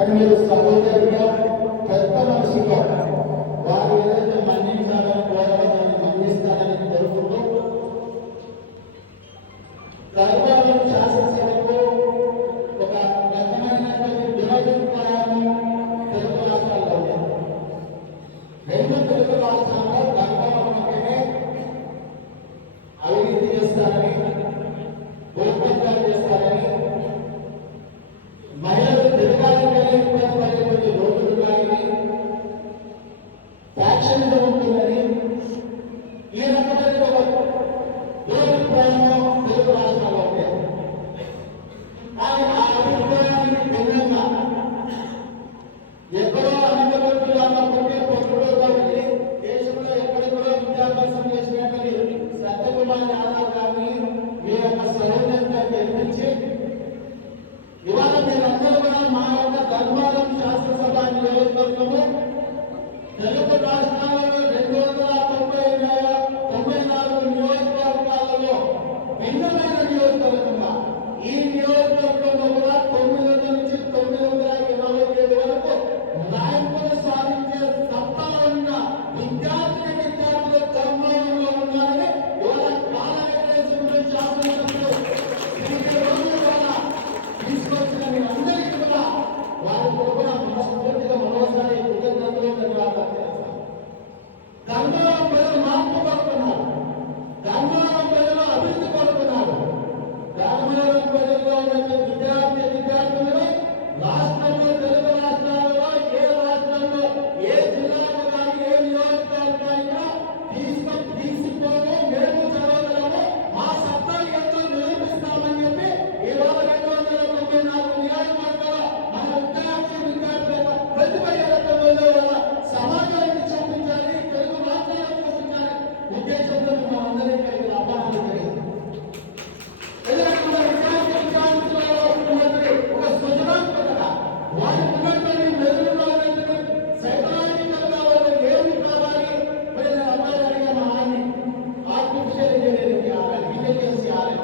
అని మీరు సహోదరుగా పెద్ద మనసుతో వారు ఏదైతే మన్నించాలని కోరవద్దని మన్నిస్తానని కోరుకుంటూ ధర్మాలను శాసనసభకు ఒక రకమైనటువంటి దురభిప్రాయాన్ని తెలుగు రాష్ట్రాల్లో ఉంది. రెండు తెలుగు రాష్ట్రాల్లో ధర్మాలనే అవినీతి చేస్తారని, దోషాలు చేస్తారని, మహిళలు తిరగాలని ఇబ్బంది రోజులు కానీ ఫ్యాక్షన్గా ఉంటుందని ఈ రకమైన దురభిప్రాయం తెలుగు రాష్ట్రాల్లో ఉంది. కానీ ఆ అభిప్రాయానికి భిన్నంగా ఎక్కడో అనంతపురం జిల్లాలో పుట్టే పొద్దుటోకి దేశంలో ఎక్కడెక్కడో విద్యాభ్యాసం చేసినటువంటి సత్యకుమార్ యాదవ్ గారిని మీ యొక్క సౌజన్యంగా గెలిపించి ఇవాళ మీరందరూ కూడా మా యొక్క ధర్మారం శాసనసభ నియోజకవర్గము తెలుగు రాష్ట్రాలలో 294 నియోజకవర్గాలలో భిన్నమైన నియోజకవర్గంగా ఈ నియోజకవర్గంలో కూడా 900 నుంచి 927 వరకు ర్యాంకులు సాధించే సత్తాలో ఉన్న విద్యార్థులు ధర్మంలో ఉన్నారని ఇవాళ కాలవేశ్వర శాసనసభ్యులు తీసుకొచ్చిన మీరందరికీ కూడా వారికి కూడా మనస్ఫూర్తిగా మరోసారి కృతజ్ఞతలు ధన్యవాదాలు చేస్తాం. ధర్మవరం ప్రజలు మార్పు కోరుతున్నారు, ధర్మవరం ప్రజలు అభివృద్ధి కోరుతున్నారు. ధర్మవరం ప్రజల్లో ఉన్న విద్యార్థులను రాష్ట్రంలో తెలుగు రాష్ట్రాలలో ఏ రాష్ట్రంలో ఏ జిల్లాలో కానీ ఏ నియోజకవర్గానికి తీసిపోతే మేము చదవగలము, మా సత్తాలు ఎంతో నిరూపిస్తామని చెప్పి ఈరోజు 294 నియోజకవర్గాల మన విద్యార్థుల ప్రతిభ ఏదైతే సమాజానికి చూపించాలి, తెలుగు రాష్ట్రాలకు చూపించాలి ఉద్దేశంతో మనం అందరికీ ఆహ్వానాలు జరిగింది. ఒక సృజనాత్మకత వారికి ఉన్నటువంటి మెరుగులో సైకలాజికల్గా వాళ్ళు ఏమి కావాలి మరి నేను అమ్మాయి అడిగా మా ఆయన్ని ఆర్టిఫిషియల్ ఇంజనీరింగ్ చేయాలని, ఇంటెలిజెన్స్ చేయాలని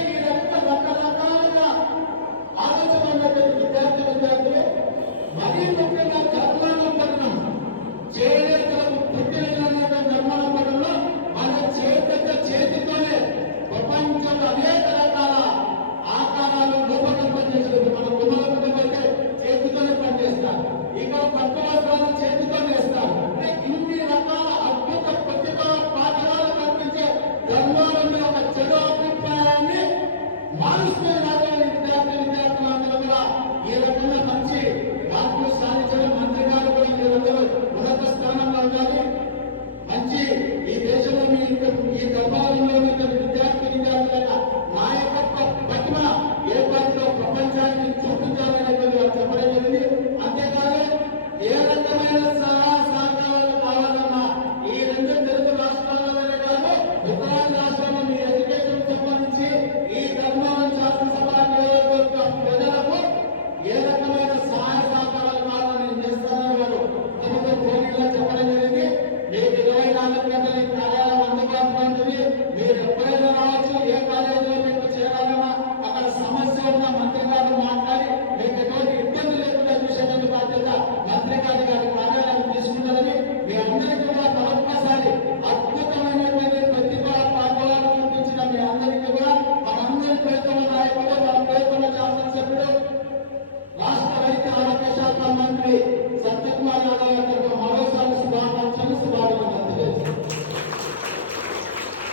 ఈ రకరకాలుగా ఆలోచన ఉన్నటువంటి విద్యార్థులు మరీ ముఖ్యంగా ధర్మాల పట్టణం చేనేతలకు పుట్టిన ధర్మాల పట్టణంలో మన చేతితోనే ప్రపంచంలో అనేక రకాల ఆకారాలు రూపకల్పన చేసేది. మన కుటుంబైతే చేతితోనే పనిచేస్తారు, ఇక పట్టు వస్త్రాలు చేతితోనే వేస్తారు. ఇన్ని రకాల అద్భుత ప్రతిభ పాఠాలు కల్పించే ధర్మాలని ఒక చెడు అభిప్రాయాన్ని మారుస్తున్న విద్యార్థులందరూ కూడా ఈ రకంగా మంచి మార్పులు సాధించడం, మంత్రి గారు కూడా మీరందరూ ఉన్నత స్థానంలో ఉండాలి. మంచి ఈ దేశంలో ఈ ధర్మాలలో విద్యార్థుల నాయకత్వ ప్రతిమ ఏర్పాటులో ప్రపంచానికి చూపించాలనేటువంటి చెప్పడం జరిగింది. అంతేకాదు ఏ రకమైన సలహా సహకారాలు కావాలన్నా ఈ రెండు తెలుగు రాష్ట్రాలలోనే కాదు ఉత్తరాంధ్ర రాష్ట్రంలో మీ ఎడ్యుకేషన్ సంబంధించి ఈ ధర్మారం శాసనసభ నియోజకవర్గ ప్రజలకు ఏ రకమైన సహాయ సహకారాలు కావాలని నేను చేస్తానని వారు తమకు ఫోన్లో చెప్పడం జరిగింది. మీకు 24 గంటల ఈ కార్యాలయం అందుబాటులో ఉంటుంది. మీరు ఎప్పుడైనా రావచ్చు, ఏ కాలేజీలో మీకు చేరాలన్నా అక్కడ సమస్య ఉన్న మంత్రి గారు మాట్లాడి మీకు ఎటువంటి ఇబ్బంది లేకుండా చూసేటువంటి బాధ్యత మంత్రి గారి కార్యాలయం తీసుకుంటారని మీ అందరికీ కూడా